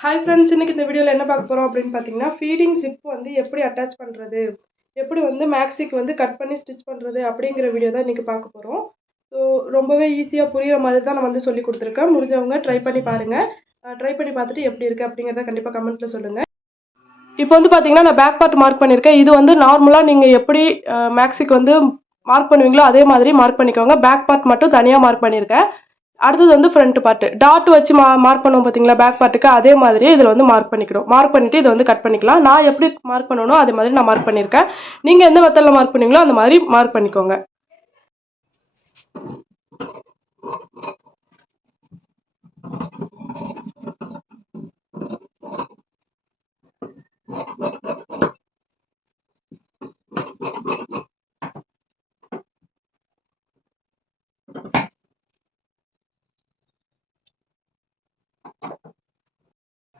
Hi friends, இன்றைக்கி இந்த வீடியோவில் என்ன பார்க்க போகிறோம் அப்படின்னு பார்த்தீங்கன்னா, ஃபீடிங் ஜிப் வந்து எப்படி அட்டாச் பண்ணுறது, எப்படி வந்து மேக்ஸிக்கு வந்து கட் பண்ணி ஸ்டிச் பண்ணுறது அப்படிங்கிற வீடியோ தான் இன்றைக்கி பார்க்க போகிறோம். ஸோ ரொம்பவே ஈஸியாக புரிகிற மாதிரி தான் நான் வந்து சொல்லி கொடுத்துருக்கேன். முடிஞ்சவங்க ட்ரை பண்ணி பாருங்கள். ட்ரை பண்ணி பார்த்துட்டு எப்படி இருக்குது அப்படிங்கிறத கண்டிப்பாக கமெண்ட்டில் சொல்லுங்கள். இப்போ வந்து பார்த்தீங்கன்னா நான் பேக் பார்ட் மார்க் பண்ணியிருக்கேன். இது வந்து நார்மலாக நீங்கள் எப்படி மேக்ஸிக்கு வந்து மார்க் பண்ணுவீங்களோ அதே மாதிரி மார்க் பண்ணிக்கோங்க. பேக் பார்ட் மட்டும் தனியாக மார்க் பண்ணியிருக்கேன். அடுத்தது வந்து ஃப்ரண்ட் பார்ட்டு டாட் வச்சு மார்க் பண்ணுவோம் பார்த்தீங்களா, பேக் பார்ட்டுக்கு அதே மாதிரி இதில் வந்து மார்க் பண்ணிக்கிறோம். மார்க் பண்ணிவிட்டு இதை வந்து கட் பண்ணிக்கலாம். நான் எப்படி மார்க் பண்ணணும் அதே மாதிரி நான் மார்க் பண்ணியிருக்கேன். நீங்கள் எந்த மெத்தடில் மார்க் பண்ணுவீங்களோ அந்த மாதிரி மார்க் பண்ணிக்கோங்க.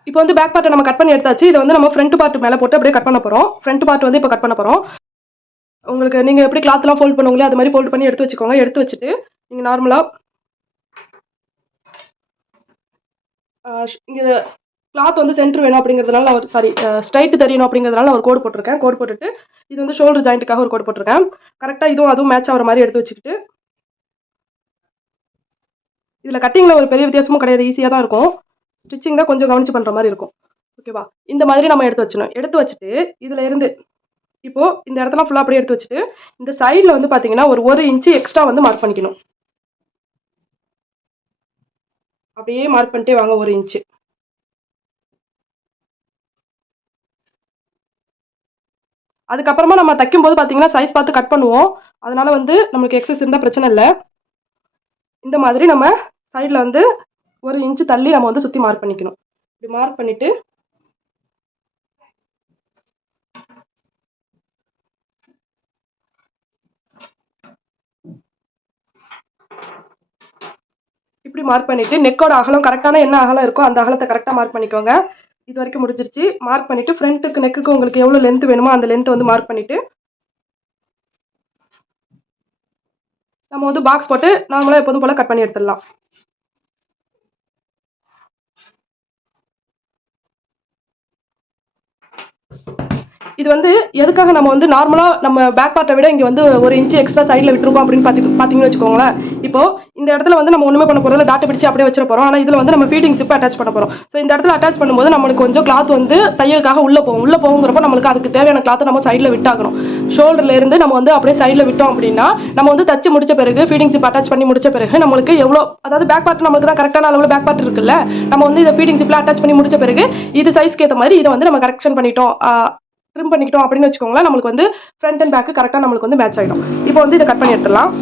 இப்போ வந்து பேக் பார்ட்டை நம்ம கட் பண்ணி எடுத்தாச்சு. இதை வந்து நம்ம ஃப்ரண்ட் பார்ட் மேலே போட்டு அப்படியே கட் பண்ண போகிறோம். ஃப்ரண்ட் பார்ட் வந்து இப்போ கட் பண்ண போகிறோம். உங்களுக்கு நீங்கள் எப்படி கிளாத்லாம் ஃபோல்ட் பண்ணுவீங்களோ அது மாதிரி ஃபோல்ட் பண்ணி எடுத்து வச்சுக்கோங்க. எடுத்து வச்சுட்டு நீங்கள் நார்மலாக இங்கே கிளாத் வந்து சென்டர் வேணும் அப்படிங்கிறதுனால நான் ஸ்ட்ரைட்டு தெரியணும் அப்படிங்கிறதுனால நான் ஒரு கோடு போட்டிருக்கேன். கோடு போட்டுட்டு இது வந்து ஷோல்டர் ஜாயிண்ட்டுக்காக ஒரு கோடு போட்டிருக்கேன். கரெக்டாக இதுவும் அதுவும் மேட்ச் ஆகிற மாதிரி எடுத்து வச்சுக்கிட்டு இதில் கட்டிங்கில் ஒரு பெரிய வித்தியாசமும் கிடையாது. ஈஸியாக தான் இருக்கும். ஸ்டிச்சிங் தான் கொஞ்சம் கவனிச்சு பண்ணுற மாதிரி இருக்கும். ஓகேவா? இந்த மாதிரி நம்ம எடுத்து வச்சிடணும். எடுத்து வச்சுட்டு இதில் இருந்து இப்போது இந்த இடத்துல ஃபுல்லாக அப்படியே எடுத்து வச்சுட்டு இந்த சைடில் வந்து பார்த்தீங்கன்னா ஒரு இன்ச்சு எக்ஸ்ட்ரா வந்து மார்க் பண்ணிக்கணும். அப்படியே மார்க் பண்ணிட்டே வாங்க 1 இன்ச்சு. அதுக்கப்புறமா நம்ம தைக்கும் போது பார்த்தீங்கன்னா சைஸ் பார்த்து கட் பண்ணுவோம். அதனால வந்து நம்மளுக்கு எக்ஸஸ் இருந்தால் பிரச்சனை இல்லை. இந்த மாதிரி நம்ம சைடில் வந்து 1 இன்ச்சு தள்ளி நம்ம வந்து சுற்றி மார்க் பண்ணிக்கணும். இப்படி மார்க் பண்ணிவிட்டு இப்படி மார்க் பண்ணிவிட்டு நெக்கோட அகலம் கரெக்டான என்ன அகலம் இருக்கோ அந்த அகலத்தை கரெக்டாக மார்க் பண்ணிக்கோங்க. இது வரைக்கும் முடிஞ்சிருச்சு. மார்க் பண்ணிவிட்டு ஃப்ரண்ட்டுக்கு நெக்குக்கு உங்களுக்கு எவ்வளோ லென்த் வேணுமோ அந்த லென்த்தை வந்து மார்க் பண்ணிவிட்டு நம்ம வந்து பாக்ஸ் போட்டு நார்மலாக எப்போதும் போல் கட் பண்ணி எடுத்துடலாம். இது வந்து எதுக்காக நம்ம வந்து நார்மலாக நம்ம பேக் பார்ட்டை விட இங்கே வந்து 1 இன்ச்சு எக்ஸ்ட்ரா சைடில் விட்டுருப்போம் அப்படின்னு பார்த்தீங்கன்னு வச்சுக்கோங்களேன். இப்போது இந்த இடத்துல வந்து நம்ம ஒன்றுமே பண்ண போகிறதில்ல, டாட்டை பிடிச்சி அப்படியே வச்சிட போகிறோம். ஆனால் இதில் வந்து நம்ம ஃபீடிங் ஜிப் அட்டாச் பண்ண போகிறோம். ஸோ இந்த இடத்துல அட்டாச் பண்ணும்போது நம்மளுக்கு கொஞ்சம் கிளாத் வந்து தையலுக்காக உள்ளே போகுங்கிறப்போ நம்மளுக்கு அதுக்கு தேவையான கிளாத்தை நம்ம சைடில் விட்டாகணும். ஷோல்டர்ல இருந்து நம்ம வந்து அப்படியே சைடில் விட்டோம் அப்படின்னா நம்ம வந்து தச்சு முடிச்ச பிறகு ஃபீடிங் ஜிப் அட்டாச் பண்ணி முடிச்ச பிறகு நம்மளுக்கு எவ்வளோ, அதாவது பேக் பார்ட் நமக்கு தான் கரெக்டான அளவில் பேக் பார்ட் இருக்குல்ல, நம்ம வந்து இதை ஃபீடிங் ஜிப்பில் அட்டாச் பண்ணி முடிச்ச பிறகு இது சைஸ்க்கு ஏற்ற மாதிரி இதை வந்து நம்ம கரெக்ஷன் பண்ணிட்டோம், ட்ரிம் பண்ணிக்கிட்டோம் அப்படின்னு வச்சுக்கோங்களேன். நம்மளுக்கு வந்து ஃப்ரண்ட் அண்ட் பேக்கு கரெக்டாக நம்மளுக்கு வந்து மேட்ச் ஆகிடும். இப்போ வந்து இதை கட் பண்ணி எடுத்துடலாம்.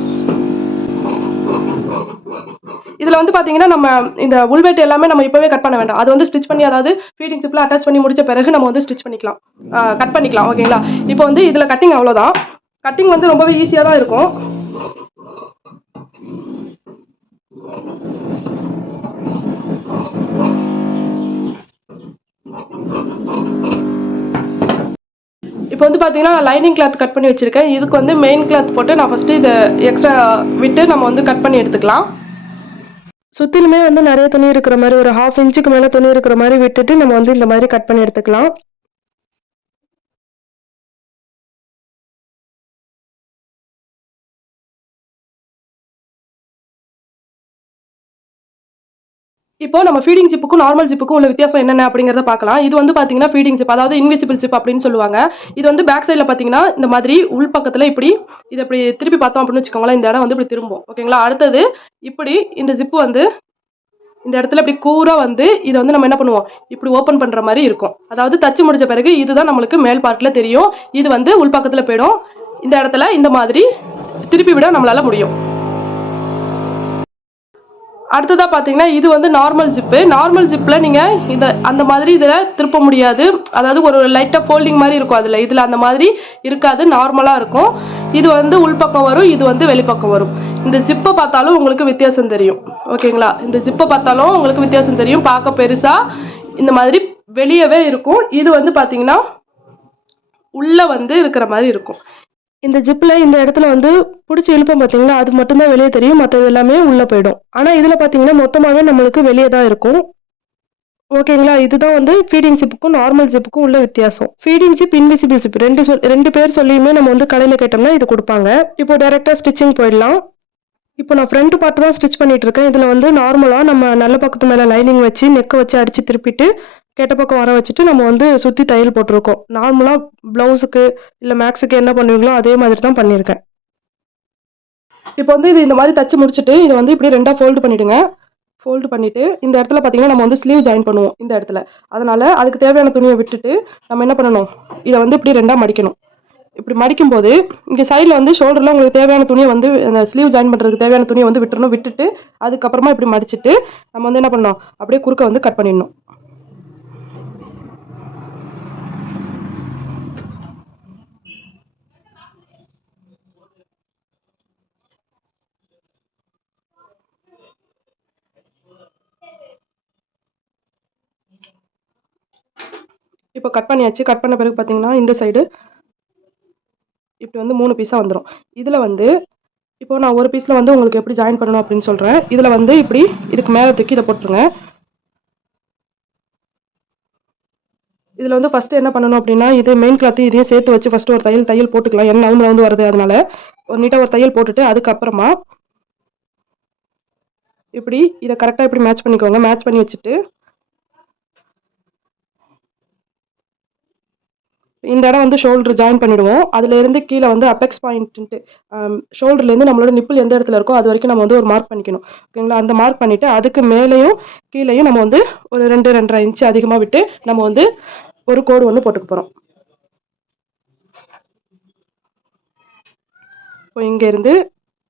இதில் வந்து பார்த்தீங்கன்னா நம்ம இந்த உள்வெட்டு எல்லாமே நம்ம இப்போவே கட் பண்ண வேண்டாம். அது வந்து ஸ்டிச் பண்ணி, அதாவது ஃபீடிங் ஜிப்பில் அட்டாச் பண்ணி முடிச்ச பிறகு நம்ம வந்து ஸ்டிச் பண்ணிக்கலாம், கட் பண்ணிக்கலாம். ஓகேங்களா? இப்போ வந்து இதில் கட்டிங் அவ்வளோதான். கட்டிங் வந்து ரொம்பவே ஈஸியாக தான் இருக்கும். இப்போ வந்து பார்த்தீங்கன்னா நான் லைனிங் கிளாத் கட் பண்ணி வச்சுருக்கேன். இதுக்கு வந்து மெயின் கிளாத் போட்டு நான் ஃபஸ்ட்டு இதை எக்ஸ்ட்ரா விட்டு நம்ம வந்து கட் பண்ணி எடுத்துக்கலாம். சுற்றிலுமே வந்து நிறைய துணி இருக்கிற மாதிரி ஒரு 1/2 இன்ச்சுக்கு மேலே துணி இருக்கிற மாதிரி விட்டுட்டு நம்ம வந்து இந்த மாதிரி கட் பண்ணி எடுத்துக்கலாம். இப்போ நம்ம ஃபீடிங் ஜிப்புக்கும் நார்மல் ஜிப்புக்கும் உள்ள வித்தியாசம் என்னென்ன அப்படிங்கிறத பார்க்கலாம். இது வந்து பார்த்தீங்கன்னா ஃபீடிங் ஜிப், அதாவது இன்விசிபிள் ஜிப் அப்படின்னு சொல்லுவாங்க. இது வந்து பேக் சைடில் பார்த்தீங்கன்னா இந்த மாதிரி உள் பக்கத்தில் இப்படி இதை இப்படி திருப்பி பார்த்தோம் அப்படின்னு வச்சுக்கோங்களேன், இந்த இடம் வந்து இப்படி திரும்பும். ஓகேங்களா? அடுத்தது இப்படி இந்த ஜிப்பு வந்து இந்த இடத்துல இப்படி கூராக வந்து இதை வந்து நம்ம என்ன பண்ணுவோம், இப்படி ஓப்பன் பண்ணுற மாதிரி இருக்கும். அதாவது தச்சு முடிச்ச பிறகு இதுதான் நம்மளுக்கு மேல் பார்ட்டில் தெரியும். இது வந்து உள் பக்கத்தில் போயிடும். இந்த இடத்துல இந்த மாதிரி திருப்பி விட நம்மளால முடியும். அடுத்ததாக பார்த்தீங்கன்னா இது வந்து நார்மல் ஜிப்பு. நார்மல் ஜிப்பில் நீங்கள் இதை அந்த மாதிரி இதில் திருப்ப முடியாது. அதாவது ஒரு லைட்டாக ஃபோல்டிங் மாதிரி இருக்கும். இதில் அந்த மாதிரி இருக்காது, நார்மலாக இருக்கும். இது வந்து உள்பக்கம் வரும், இது வந்து வெளிப்பக்கம் வரும். இந்த ஜிப்பை பார்த்தாலும் உங்களுக்கு வித்தியாசம் தெரியும். ஓகேங்களா? இந்த ஜிப்பை பார்த்தாலும் உங்களுக்கு வித்தியாசம் தெரியும். பார்க்க பெருசாக இந்த மாதிரி வெளியவே இருக்கும். இது வந்து பார்த்தீங்கன்னா உள்ளே வந்து இருக்கிற மாதிரி இருக்கும். இந்த ஜிப்பில் இந்த இடத்துல வந்து பிடிச்சி இழுப்போம் பார்த்தீங்கன்னா அது மட்டும்தான் வெளியே தெரியும், மற்றது எல்லாமே உள்ளே போயிடும். ஆனால் இதில் பார்த்தீங்கன்னா மொத்தமாகவே நம்மளுக்கு வெளியே தான் இருக்கும். ஓகேங்களா? இதுதான் வந்து ஃபீடிங் ஜிப்புக்கும், நார்மல் ஜிப்புக்கும் உள்ள வித்தியாசம். ஃபீடிங் ஜிப், இன்விசிபிள் ஜிப் 2 பேர் சொல்லியுமே நம்ம வந்து கடையில கேட்டோம்னா இது குடுப்பாங்க. இப்போ டைரக்ட்டா ஸ்டிச்சிங் போயிடலாம். இப்போ நான் ஃப்ரண்ட் பார்ட் தான் ஸ்டிச் பண்ணிட்டு இருக்கேன். இதுல வந்து நார்மலா நம்ம நல்ல பக்கத்து மேல லைனிங் வச்சு, நெக்க வச்சு அடிச்சு திருப்பிட்டு, கெட்ட பக்கம் வர வச்சுட்டு நம்ம வந்து சுத்தி தையல் போட்டுருக்கோம். நார்மலா ப்ளவுஸுக்கு, இல்ல மேக்ஸுக்கு என்ன பண்ணுவீங்களோ அதே மாதிரி தான் பண்ணியிருக்கேன். இப்போ வந்து இது இந்த மாதிரி தச்சு முடிச்சுட்டு, இத வந்து இப்படியே 2ஆ ஃபோல்டு பண்ணிடுங்க. ஃபோல்டு பண்ணிட்டு, இந்த இடத்துல பார்த்தீங்கன்னா, நம்ம வந்து ஸ்லீவ் ஜாயின் பண்ணுவோம் இந்த இடத்துல. அதனால அதுக்கு தேவையான துணிய விட்டுட்டு, நம்ம என்ன பண்ணணும், இத வந்து இப்படி 2ஆ மடிக்கணும். இப்படி மடிக்கும்போது, இங்க சைடுல வந்து ஷோல்டர்ல உங்களுக்கு தேவையான துணிய வந்து அந்த ஸ்லீவ் ஜாயின் பண்றதுக்கு தேவையான துணிய வந்து விட்டுறணும். விட்டுட்டு, அதுக்கப்புறமா இப்படி மடிச்சுட்டு, நம்ம வந்து என்ன பண்ணணும், அப்படியே குறுக்க வந்து கட் பண்ணிடணும். இப்போ கட் பண்ணியாச்சு. கட் பண்ண பிறகு பார்த்தீங்கன்னா, இந்த சைடு இப்படி வந்து 3 பீஸா வந்துரும். இதுல வந்து இப்போ நான் ஒரு பீஸ்ல வந்து உங்களுக்கு எப்படி ஜாயின் பண்ணணும் அப்படின்னு சொல்றேன். இதுல வந்து இப்படி இதுக்கு மேல தூக்கி இத போட்டுருங்க. இதுல வந்து ஃபர்ஸ்ட் என்ன பண்ணணும் அப்படின்னா, இது மெயின் கிளாத்தையும் இதையும் சேர்த்து வச்சு ஃபர்ஸ்ட் ஒரு தையல் போட்டுக்கலாம். ஏன்னா நவுந்து நவுந்து வருது அதனால. ஒரு நீட்டா ஒரு தையல் போட்டுட்டு அதுக்கப்புறமா இப்படி இத கரெக்ட்டா இப்படி மேட்ச் பண்ணிக்கோங்க. மேட்ச் பண்ணி வச்சுட்டு, இந்த இடம் வந்து ஷோல்டர் ஜாயின் பண்ணிடுவோம். அதுல இருந்து கீழ வந்து அபெக்ஸ் பாயிண்ட்ன்ட்டு ஷோல்டர்ல இருந்து நம்மளோட நிப்பிள் எந்த இடத்துல இருக்கோ அது வரைக்கும் நம்ம வந்து ஒரு மார்க் பண்ணிக்கணும். ஓகேங்களா? அந்த மார்க் பண்ணிட்டு அதுக்கு மேலேயும் கீழேயும் நம்ம வந்து ஒரு 2, 2 1/2 இன்ச் அதிகமா விட்டு நம்ம வந்து ஒரு கோடு ஒண்ணு போட்டுக்க போறோம். இப்போ இங்க இருந்து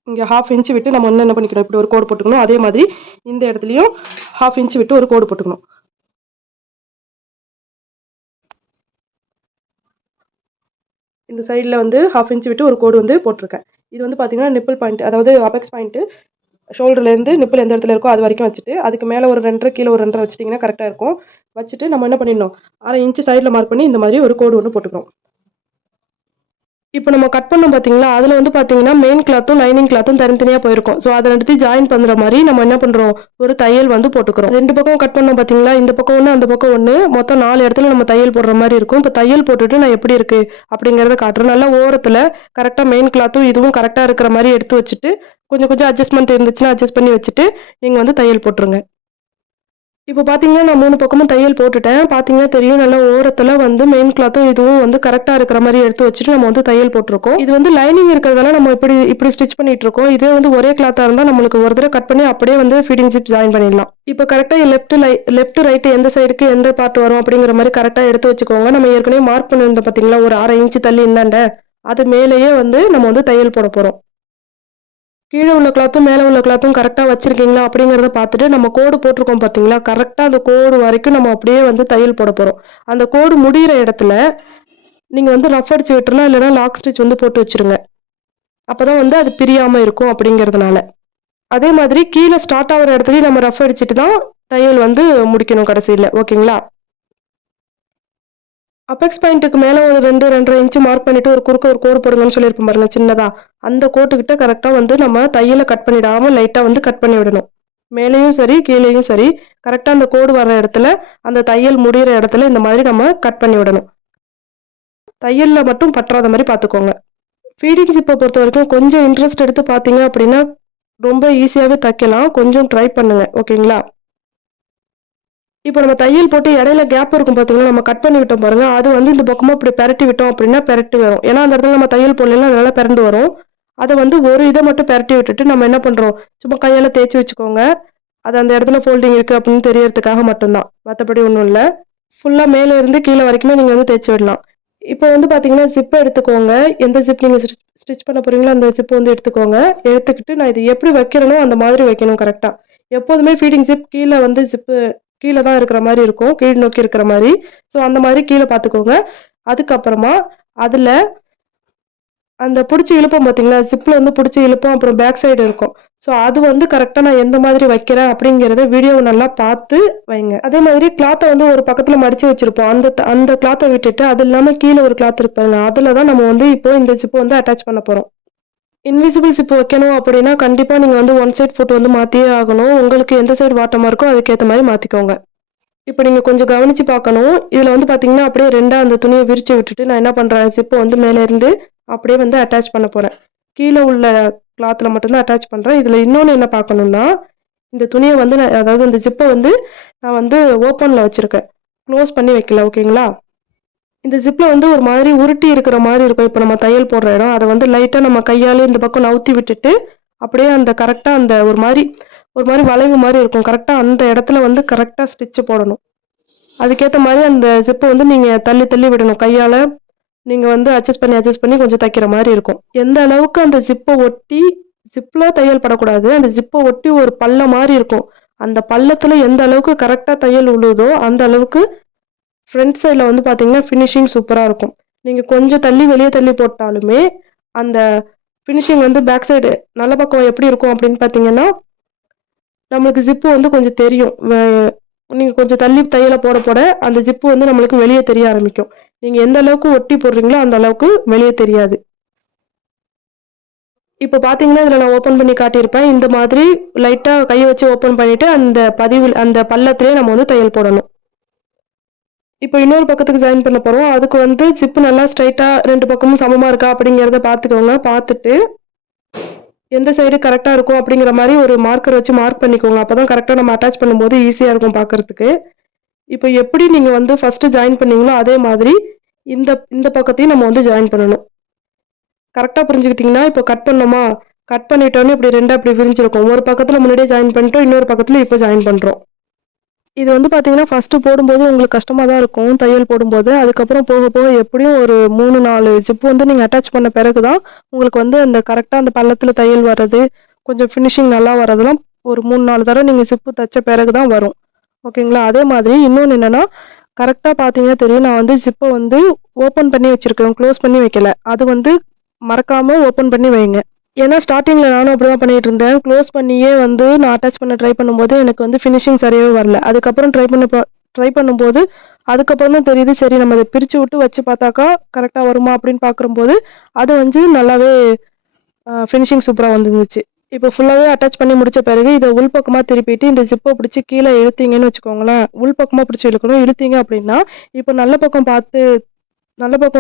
இங்க 1/2 இன்ச் விட்டு நம்ம வந்து என்ன பண்ணிக்கணும், இப்படி ஒரு கோடு போட்டுக்கணும். அதே மாதிரி இந்த இடத்துலயும் 1/2 இன்ச் விட்டு ஒரு கோடு போட்டுக்கணும். இந்த சைடுல வந்து 1/2 இன்ச் விட்டு ஒரு கோடு வந்து போட்டிருக்கேன். இது வந்து பார்த்தீங்கன்னா நிப்பிள் பாயிண்ட், அதாவது அபெக்ஸ் பாயிண்ட் ஷோல்டர்ல இருந்து நிப்பிள் எந்த இடத்துல இருக்கோ அது வரைக்கும் வச்சுட்டு, அதுக்கு மேல ஒரு 2 1/2 கீழ ஒரு 2 1/2 வச்சுட்டீங்கன்னா கரெக்ட்டா இருக்கும். வச்சுட்டு நம்ம என்ன பண்ணிடணும், 1/2 இன்ச் சைடுல மார்க் பண்ணி இந்த மாதிரி ஒரு கோடு ஒண்ணு போட்டுக்கணும். இப்போ நம்ம கட் பண்ணோம் பார்த்தீங்களா, அதுல வந்து பார்த்தீங்கன்னா, மெயின் கிளாத்தும், லைனிங் கிளாத்தும் தனித்தனியா போயிருக்கும். ஸோ அத 2த்தையும் ஜாயின் பண்ற மாரி நம்ம என்ன பண்றோம், ஒரு தையல் வந்து போட்டுக்கிறோம். 2 பக்கம் கட் பண்ணோம் பார்த்தீங்களா, இந்த பக்கம் 1, அந்த பக்கம் 1 மொத்தம் 4 இடத்துல நம்ம தையல் போடுற மாரி இருக்கும். இப்போ தையல் போட்டுட்டு நான் எப்படி இருக்கு அப்படிங்கிறத காட்டுறேன். நல்லா ஓரத்துல கரெக்ட்டா மெயின் கிளாத்தும் இதுவும் கரெக்ட்டா இருக்கிற மாரி எடுத்து வச்சுட்டு, கொஞ்சம் கொஞ்சம் அட்ஜஸ்ட்மென்ட் இருந்துச்சுன்னா அட்ஜஸ்ட் பண்ணி வச்சுட்டு, நீங்க வந்து தையல் போட்டுருங்க. இப்போ பார்த்தீங்கன்னா, நான் 3 பக்கமும் தையல் போட்டுட்டேன். பார்த்தீங்கன்னா தெரியும், நல்லா ஓரத்துல வந்து மெயின் கிளாத்தும் இதுவும் வந்து கரெக்ட்டா இருக்கிற மாரி எடுத்து வச்சுட்டு நம்ம வந்து தையல் போட்டுருக்கோம். இது வந்து லைனிங் இருக்கிறதால நம்ம இப்படி இப்படி ஸ்டிச் பண்ணிட்டு இருக்கோம். இதே வந்து ஒரே கிளாத்தா இருந்தா நம்மளுக்கு ஒரு தடவ கட் பண்ணி அப்படியே வந்து ஃபீடிங் ஜிப் ஜாயின் பண்ணிடலாம். இப்போ கரெக்ட்டா லெஃப்ட் ரைட் எந்த சைடுக்கு எந்த பார்ட் வரும் அப்படிங்கிற மாரி கரெக்ட்டா எடுத்து வச்சுக்கோங்க. நம்ம ஏற்கனவே மார்க் பண்ணியிருந்தோம் பார்த்தீங்களா, ஒரு 1/2 இன்ச் தள்ளி இந்தாண்ட, அது மேலேயே வந்து நம்ம வந்து தையல் போட போறோம். கீழ உள்ள கிளாத்தும், மேல உள்ள கிளாத்தும் கரெக்ட்டா வச்சிருக்கீங்களா அப்படிங்கிறத பார்த்துட்டு, நம்ம கோடு போட்டிருக்கோம் பார்த்தீங்களா, கரெக்ட்டா அந்த கோடு வரைக்கும் நம்ம அப்படியே வந்து தையல் போட போறோம். அந்த கோடு முடியிற இடத்துல, நீங்க வந்து ரஃப் அடிச்சு விட்டுறலாம், இல்லன்னா லாக் ஸ்டிச் வந்து போட்டு வச்சுருங்க. அப்பதான் வந்து அது பிரியாம இருக்கும் அப்படிங்கிறதுனால. அதே மாதிரி கீழ ஸ்டார்ட் ஆகுற இடத்துலயும் நம்ம ரஃப் அடிச்சுட்டு தான் தையல் வந்து முடிக்கணும் கடைசில. ஓகேங்களா? அபெக்ஸ் பாயிண்ட்டுக்கு மேல ஒரு 2, 2 1/2 இன்ச் மார்க் பண்ணிட்டு குறுக்க ஒரு கோடு போடுங்கன்னு சொல்லியிருப்பேன் பாருங்க சின்னதா. அந்த கோட்டுக்கிட்ட கரெக்ட்டா வந்து நம்ம தையல கட் பண்ணிடாம லைட்டா வந்து கட் பண்ணி விடணும். மேலேயும் சரி, கீழேயும் சரி, கரெக்ட்டா அந்த கோடு வர்ற இடத்துல, அந்த தையல் முடியிற இடத்துல இந்த மாதிரி நம்ம கட் பண்ணி விடணும். தையல்ல மட்டும் பற்றாத மாரி பார்த்துக்கோங்க. ஃபீடிங் ஜிப்ப பொறுத்தவரைக்கும் கொஞ்சம் இன்ட்ரெஸ்ட் எடுத்து பார்த்தீங்க அப்படின்னா, ரொம்ப ஈஸியாவே தைக்கலாம். கொஞ்சம் ட்ரை பண்ணுங்க. ஓகேங்களா? இப்போ நம்ம தையல் போட்டு இடையில கேப் இருக்கும் பார்த்தீங்களா, நம்ம கட் பண்ணி விட்டோம் பாருங்க. அது வந்து இந்த பக்கமா இப்படி பெரட்டி விட்டோம் அப்படின்னா பெரட்டி வரும். ஏன்னா, அந்த இடத்துல நம்ம தையல் போடலைன்னா அதனால பெரண்டு வரும். அத வந்து ஒரு இத மட்டும் பெரட்டி விட்டுட்டு நம்ம என்ன பண்றோம், சும்மா கையால தேய்ச்சு வச்சுக்கோங்க. அது அந்த இடத்துல ஃபோல்டிங் இருக்கு அப்படின்னு தெரியறதுக்காக மட்டும் தான். மத்தபடி ஒண்ணும் இல்ல. ஃபுல்லா மேல இருந்து கீழ வரைக்குமே நீங்க வந்து தேய்ச்சு விடலாம். இப்போ வந்து பார்த்தீங்கன்னா, ஜிப் எடுத்துக்கோங்க. எந்த ஜிப் நீங்க ஸ்டிச் பண்ண போறீங்களோ அந்த ஜிப் வந்து எடுத்துக்கோங்க. எடுத்துக்கிட்டு நான் இது எப்படி வைக்கிறேனோ அந்த மாதிரி வைக்கணும் கரெக்ட்டா. எப்போதுமே ஃபீடிங் ஜிப் கீழ வந்து கீழ தான் இருக்கிற மாரி இருக்கும். கீழ் நோக்கி இருக்கிற மாரி. ஸோ அந்த மாரி கீழ பார்த்துக்கோங்க. அதுக்கப்புறமா அதுல அந்த புடிச்சு இழுப்போம் பார்த்தீங்களா, ஜிப்ல வந்து புடிச்சு இழுப்போம். அப்புறம் பேக் சைடு இருக்கும். ஸோ அது வந்து கரெக்ட்டா நான் எந்த மாதிரி வைக்கிறேன் அப்படிங்கிறத வீடியோவ நல்லா பார்த்து வைங்க. அதே மாதிரி கிளாத்த வந்து ஒரு பக்கத்துல மடிச்சு வச்சிருப்போம். அந்த கிளாத்த விட்டுட்டு, அது இல்லாம கீழ ஒரு கிளாத் இருக்கு பாருங்க. அதுல தான் நம்ம வந்து இப்போ இந்த ஜிப்ப வந்து அட்டாச் பண்ண போறோம். இன்விசிபிள் ஜிப் வைக்கணும் அப்படின்னா, கண்டிப்பா நீங்க வந்து ஒன் சைட் ஃபுட் வந்து மாத்தியே ஆகணும். உங்களுக்கு எந்த சைடு வாட்டமா இருக்கோ அதுக்கேத்த மாரி மாத்திக்கோங்க. இப்போ நீங்கள் கொஞ்சம் கவனித்து பார்க்கணும். இதில் வந்து பார்த்தீங்கன்னா, அப்படியே 2ஆ அந்த துணியை விரிச்சு விட்டுட்டு நான் என்ன பண்ணுறேன், ஜிப்பை வந்து மேலேருந்து அப்படியே வந்து அட்டாச் பண்ண போறேன். கீழ உள்ள கிளாத்ல மட்டும் தான் அட்டாச் பண்றேன். இதில இன்னொன்னு என்ன பார்க்கணும்னா, இந்த துணிய வந்து அதாவது இந்த ஜிப்ப வந்து நான் வந்து ஓப்பன்ல வச்சிருக்கேன். க்ளோஸ் பண்ணி வைக்கல. ஓகேங்களா? இந்த ஜிப்ல வந்து ஒரு மாதிரி உருட்டி இருக்கிற மாரி இருக்கும். இப்ப நம்ம தையல் போடுற இடம். அத வந்து லைட்டா நம்ம கையால இந்த பக்கம் நவுத்தி விட்டுட்டு, அப்படியே அந்த கரெக்ட்டா அந்த ஒரு மாரி வளைவு மாரி இருக்கும். கரெக்ட்டா அந்த இடத்துல வந்து கரெக்ட்டா ஸ்டிட்ச் போடணும். அதுக்கேத்த மாரி அந்த ஜிப்ப வந்து நீங்க தள்ளி தள்ளி விடணும். கையால நீங்க வந்து அட்ஜஸ்ட் பண்ணி கொஞ்சம் தைக்கிற மாரி இருக்கும். எந்த அளவுக்கு அந்த ஜிப்ப ஒட்டி ஜிப்ல தையல் படக்கூடாது. அந்த ஜிப்ப ஒட்டி ஒரு பள்ளம் மாரி இருக்கும். அந்த பள்ளத்துல எந்த அளவுக்கு கரெக்ட்டா தையல் உழுதோ, அந்த அளவுக்கு ஃப்ரண்ட் சைட்ல வந்து பார்த்தீங்கன்னா, ஃபினிஷிங் சூப்பரா இருக்கும். நீங்க கொஞ்சம் தள்ளி வெளிய தள்ளி போட்டாலுமே, அந்த ஃபினிஷிங் வந்து பேக் சைடு நல்ல பக்கம் எப்படி இருக்கும் அப்படின்னு பார்த்தீங்கன்னா, நம்மளுக்கு ஜிப்பு வந்து கொஞ்சம் தெரியும். நீங்க கொஞ்சம் தள்ளி தையல போட போட, அந்த ஜிப்பு வந்து நம்மளுக்கு வெளிய தெரிய ஆரம்பிக்கும். நீங்க எந்த அளவுக்கு ஒட்டி போடுறீங்களோ, அந்த அளவுக்கு வெளிய தெரியாது. இப்ப பார்த்தீங்கன்னா, இதுல நான் ஓப்பன் பண்ணி காட்டியிருப்பேன். இந்த மாதிரி லைட்டா கைய வச்சு ஓப்பன் பண்ணிட்டு, அந்த பள்ளத்திலேயே நம்ம வந்து தையல் போடணும். இப்போ இன்னொரு பக்கத்துக்கு ஜாயின் பண்ண போறோம். அதுக்கு வந்து ஜிப் நல்லா ஸ்ட்ரைட்டா 2 பக்கமும் சமமா இருக்கா அப்படிங்கிறத பார்த்துக்கோங்க. பார்த்துட்டு எந்த சைடு கரெக்ட்டா இருக்கும் அப்படிங்கிற மாரி ஒரு மார்க்கர் வச்சு மார்க் பண்ணிக்கோங்க. அப்பதான் கரெக்ட்டா நம்ம அட்டாச் பண்ணும்போது ஈஸியா இருக்கும் பார்க்கறதுக்கு. இப்போ எப்படி நீங்க வந்து ஃபர்ஸ்ட்டு ஜாயின் பண்ணீங்களோ, அதே மாதிரி இந்த இந்த பக்கத்தையும் நம்ம வந்து ஜாயின் பண்ணணும். கரெக்ட்டா புரிஞ்சுக்கிட்டீங்கன்னா, இப்போ கட் பண்ணோமா, கட் பண்ணிட்டோனே இப்படி 2ஆ இப்படி விரிஞ்சிருக்கும். ஒரு பக்கத்துல முன்னாடியே ஜாயின் பண்ணிட்டோம். இன்னொரு பக்கத்துல இப்போ ஜாயின் பண்றோம். இது வந்து பார்த்தீங்கன்னா, ஃபர்ஸ்ட்டு போடும்போது உங்களுக்கு கஷ்டமா தான் இருக்கும், தையல் போடும்போது. அதுக்கப்புறம் போக, போக எப்படியும் ஒரு 3, 4 ஜிப் வந்து நீங்க அட்டாச் பண்ண பிறகு தான், உங்களுக்கு வந்து அந்த கரெக்ட்டா அந்த பள்ளத்துல தையல் வர்றது, கொஞ்சம் ஃபினிஷிங் நல்லா வர்றதெல்லாம் ஒரு 3, 4 தடவ நீங்க ஜிப்பு தச்ச பிறகு தான் வரும். ஓகேங்களா? அதே மாதிரி இன்னொன்னு என்னன்னா, கரெக்ட்டா பார்த்தீங்கன்னா தெரியும், நான் வந்து ஜிப்ப வந்து ஓப்பன் பண்ணி வச்சிருக்கேன். க்ளோஸ் பண்ணி வைக்கல. அது வந்து மறக்காம ஓப்பன் பண்ணி வைங்க. ஏன்னா ஸ்டார்ட்டிங்ல நானும் அப்படிதான் பண்ணிட்டு இருந்தேன். க்ளோஸ் பண்ணியே வந்து நான் அட்டாச் பண்ண ட்ரை பண்ணும்போது, எனக்கு வந்து ஃபினிஷிங் சரியாவே வரல. அதுக்கப்புறம் ட்ரை பண்ணும்போது, அதுக்கப்புறம் தான் தெரியுது, சரி நம்ம இத பிரிச்சு விட்டு வச்சு பார்த்தாக்கா, கரெக்ட்டா வருமா அப்படின்னு பார்க்கும்போது, அது வந்து நல்லாவே ஃபினிஷிங் சூப்பரா வந்துருந்துச்சு. இப்போ ஃபுல்லாவே அட்டாச் பண்ணி முடிச்ச பிறகு, இத உள்பக்கமா திருப்பிட்டு, இந்த ஜிப்ப பிடிச்சு கீழ இழுத்தீங்கன்னு வச்சுக்கோங்களேன், உள்பக்கமா பிடிச்சு இழுக்கணும். இழுத்தீங்க அப்படின்னா, இப்போ நல்ல பக்கம்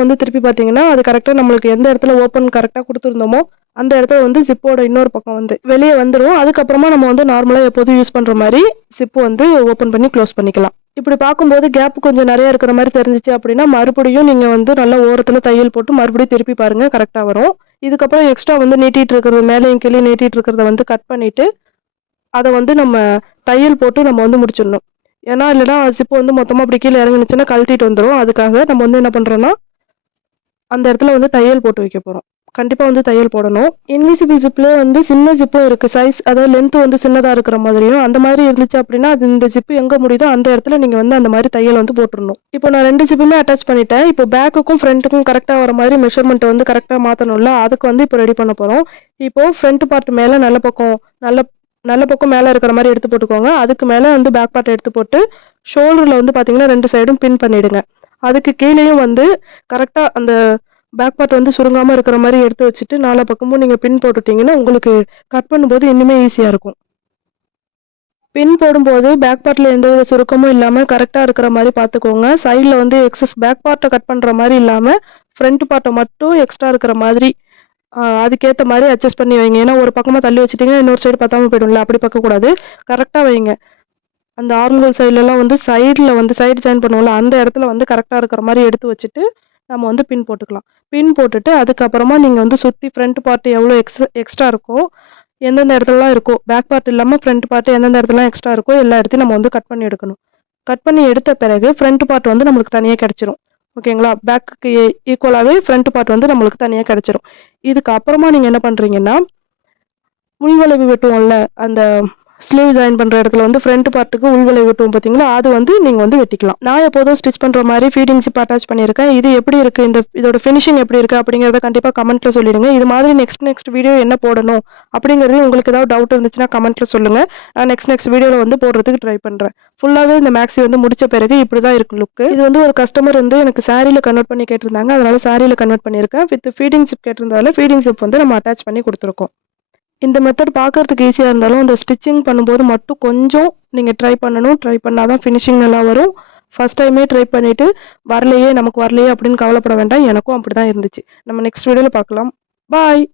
வந்து திருப்பி பார்த்தீங்கன்னா, அது கரெக்ட்டா நம்மளுக்கு எந்த இடத்துல ஓப்பன் கரெக்ட்டா குடுத்துருந்தோமோ, அந்த இடத்துல வந்து ஜிப்போட இன்னொரு பக்கம் வந்து வெளிய வந்துரும். அதுக்கப்புறமா நம்ம வந்து நார்மலா எப்போதும் யூஸ் பண்ற மாரி ஜிப் வந்து ஓப்பன் பண்ணி க்ளோஸ் பண்ணிக்கலாம். இப்படி பார்க்கும்போது கேப் கொஞ்சம் நெறைய இருக்கிற மாரி தெரிஞ்சுச்சு அப்படின்னா, மறுபடியும் நீங்க வந்து நல்லா ஓரத்துல தையல் போட்டு மறுபடியும் திருப்பி பாருங்க, கரெக்ட்டா வரும். இதுக்கப்புறம் எக்ஸ்ட்ரா வந்து நீட்டிட்டு இருக்கிறது மேலேயும் கீழயும் நீட்டிட்டு இருக்கிறத வந்து கட் பண்ணிட்டு, அத வந்து நம்ம தையல் போட்டு நம்ம வந்து முடிச்சிடணும். ஏன்னா, இல்லன்னா ஜிப் வந்து மொத்தமா அப்படி கீழ இறங்குனுச்சுன்னா கழட்டிட்டு வந்துரும். அதுக்காக நம்ம வந்து என்ன பண்றோம்னா, அந்த இடத்துல வந்து தையல் போட்டு வைக்க போறோம். கண்டிப்பா வந்து தையல் போடணும். இன்விசிபிள் ஜிப்லயே வந்து சின்ன ஜிப்பும் இருக்கு. சைஸ் அதாவது லென்த் வந்து சின்னதா இருக்கிற மாதிரியும், அந்த மாதிரி இருந்துச்சு அப்படின்னா, அது இந்த ஜிப் எங்க முடியுதோ அந்த இடத்துல நீங்க வந்து அந்த மாரி தையல் வந்து போட்டுறணும். இப்போ நான் 2 ஜிப்புமே அட்டாச் பண்ணிட்டேன். இப்போ பேக்குக்கும், ஃப்ரண்ட்டுக்கும் கரெக்ட்டா வர மாரி மெஷர்மென்ட் வந்து கரெக்ட்டா மாத்தணும்ல. அதுக்கு வந்து இப்போ ரெடி பண்ண போறோம். இப்போ ஃப்ரண்ட் பார்ட் மேல நல்ல நல்ல பக்கம் மேல இருக்கிற மாரி எடுத்து போட்டுக்கோங்க. அதுக்கு மேல வந்து பேக் பார்ட் எடுத்து போட்டு, ஷோல்டர்ல வந்து பார்த்தீங்கன்னா 2 சைடும் பின் பண்ணிடுங்க. அதுக்கு கீழயும் வந்து கரெக்ட்டா அந்த பேக் பார்ட் வந்து சுருங்காம இருக்கிற மாரி எடுத்து வச்சுட்டு, நாலா பக்கமும் நீங்க பின் போட்டுட்டீங்கன்னா, உங்களுக்கு கட் பண்ணும்போது இன்னுமே ஈஸியா இருக்கும். பின் போடும்போது பேக் பார்ட்ல எந்தவித சுருக்கமும் இல்லாம கரெக்ட்டா இருக்கிற மாரி பார்த்துக்கோங்க. சைட்ல வந்து எக்ஸஸ் பேக் பார்ட்ட கட் பண்ற மாரி இல்லாம, ஃப்ரண்ட் பார்ட்ட மட்டும் எக்ஸ்ட்ரா இருக்கிற மாதிரி, அதுக்கேத்த மாரி அட்ஜஸ்ட் பண்ணி வைங்க. ஏன்னா, ஒரு பக்கமா தள்ளி வச்சுட்டீங்கன்னா, இன்னொரு சைடு பத்தாம போயிடும்ல. அப்படி பார்க்கக்கூடாது. கரெக்ட்டா வைங்க. அந்த ஆர்ம்ஹோல் சைட்லலாம் வந்து சைடு ஜாயின் பண்ணுவோம்ல, அந்த இடத்துல வந்து கரெக்ட்டா இருக்கிற மாரி எடுத்து வச்சுட்டு, நம்ம வந்து பின் போட்டுக்கலாம். பின் போட்டுட்டு, அதுக்கப்புறமா நீங்க வந்து சுத்தி ஃப்ரண்ட் பார்ட் எவ்வளோ எக்ஸ்ட்ரா இருக்கோ, எந்தெந்த இடத்துலலாம் இருக்கோ, பேக் பார்ட் இல்லாம ஃப்ரண்ட் பார்ட் எந்தெந்த இடத்துலலாம் எக்ஸ்ட்ரா இருக்கோ, எல்லா இடத்தையும் நம்ம வந்து கட் பண்ணி எடுக்கணும். கட் பண்ணி எடுத்த பிறகு ஃப்ரண்ட் பார்ட் வந்து நம்மளுக்கு தனியா கிடைச்சிரும். ஓகேங்களா? பேக்குக்கு ஈக்குவலாவே ஃப்ரண்ட் பார்ட் வந்து நம்மளுக்கு தனியா கிடைச்சிரும். இதுக்கு அப்புறமா நீங்க என்ன பண்றீங்கன்னா, உள்வளைவு வெட்டுவோம்ல, அந்த ஸ்லீவ் ஜாயின் பண்ற இடத்துல வந்து ஃப்ரண்ட் பார்ட்டுக்கு உள்வளைவு வெட்டுவோம் பார்த்தீங்களா, அது வந்து நீங்க வந்து வெட்டிக்கலாம். நான் எப்போதும் ஸ்டிச் பண்ற மாரி ஃபீடிங் ஜிப் அட்டாச் பண்ணியிருக்கேன். இது எப்படி இருக்கு? இதோட ஃபினிஷிங் எப்படி இருக்கு? அப்படிங்கிறத கண்டிப்பா கமெண்ட்ல சொல்லிடுங்க. இது மாதிரி நெக்ஸ்ட் வீடியோ என்ன போடணும்? அப்படிங்கிறது உங்களுக்கு ஏதாவது டவுட் இருந்துச்சுன்னா கமெண்ட்ல சொல்லுங்க. நான் நெக்ஸ்ட் வீடியோல வந்து போடுறதுக்கு ட்ரை பண்றேன். ஃபுல்லாவே இந்த மேக்ஸி வந்து முடிச்ச பிறகு இப்படிதான் இருக்கு லுக்கு. இது வந்து ஒரு கஸ்டமர் வந்து எனக்கு சாரீல கன்வெர்ட் பண்ணி கேட்டிருந்தாங்க. அதனால சாரீல கன்வெர்ட் பண்ணியிருக்கேன். வித் ஃபீடிங் ஜிப் கேட்டிருந்ததால ஃபீடிங் ஜிப் வந்து நம்ம அட்டாச் பண்ணி குடுத்துருக்கோம். இந்த மெத்தட் பார்க்கறதுக்கு ஈஸியாக இருந்தாலும் அந்த ஸ்டிச்சிங் பண்ணும்போது மட்டும் கொஞ்சம் நீங்கள் ட்ரை பண்ணணும். ட்ரை பண்ணால் தான் ஃபினிஷிங் நல்லா வரும். ஃபஸ்ட் டைமே ட்ரை பண்ணிவிட்டு நமக்கு வரலையே அப்படின்னு கவலைப்பட வேண்டாம். எனக்கும் அப்படி தான் இருந்துச்சு. நம்ம நெக்ஸ்ட் வீடியோவில் பார்க்கலாம். பாய்.